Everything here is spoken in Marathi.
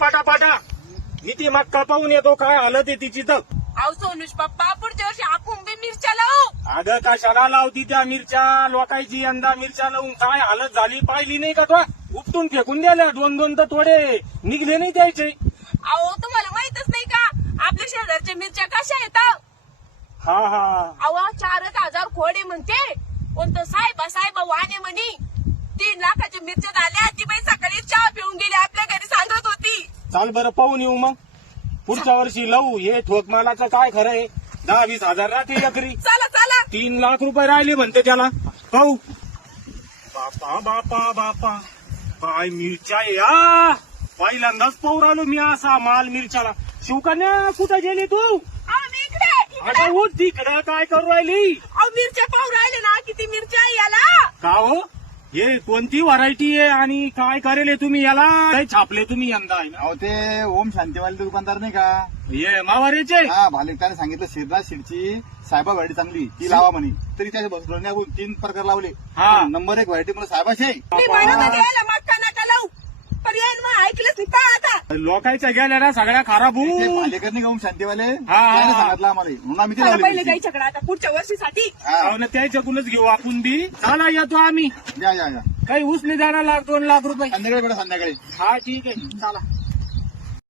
पाटा मी ती मक्का पाहून येतो काय हालत आहे तिची तर. अहो सोनुष पप्पा पुढच्या वर्षी आपण बी मिरच्या लावू. अगं कशाला लावती त्या मिरच्या लोकांची यंदा मिरच्या लावून काय हालत झाली पाहिली नाही का तो उपटून फेकून द्यायला दोन तर थोडे निघले नाही द्यायचे. अहो तुम्हाला माहितच नाही का आपल्या शेजारच्या मिरच्या कशा येतात. हा अहो 4,000 खोडे म्हणते कोणतं साहेबा वाणे म्हणे 3 लाखाच्या मिरच्या झाल्या. ती बाई सकाळी चहा पिऊन गेली आपल्या घरी सांगत होती. चाल बरं पाहून येऊ मग पुढच्या वर्षी लावू. हे ठोक मालाचं काय खरं आहे 10-20 हजार राहते एकरी. चला 3 लाख रुपये राहिले म्हणते त्याला पाहू. बापा काय मिरच्या या पहिल्यांदाच पाहू राहिलो मी असा माल मिरच्याला. शिवकन्या कुठं गेली तू. अहो मी इकडे अगं हो तिकडं काय करू राहिली. अहो मिरच्या पाहू राहिले ना किती मिरच्या आहे याला. का हो हे कोणती व्हरायटी आहे आणि काय करेल तुम्ही याला काय छापले तुम्ही यंदा आहे ना. अहो ते ओम शांतीवाले दुकानदार नाही का हे मावारीचे. हा भालेकराने सांगितलं शिरराज शिरची साहेबा व्हरायटी चांगली ती लावा म्हणे तरी त्याच्या बसलोने 3 प्रकार लावले. हा. नंबर 1 व्हरायटी मला साहेबाचे. मी म्हणत होते याला मक्का नका लावू पण यानं मग ऐकलंच नाही. पहा आता लोकांच्या गेल्या ना सगळ्या खराब ते होऊ. भालेकर नाही का ओम शांतीवाले हा. त्याने सांगितलं आम्हाला म्हणून आम्ही ते चला पहिले लावले. जायच्याकडे आता पुढच्या वर्षीसाठी. हा. त्याच्याकडूनच घेऊ आपण बी. चला येतो आम्ही. या काही उसने जाणार 2 लाख रुपये. संध्याकाळी बेटा संध्याकाळी. हा ठीक आहे चला.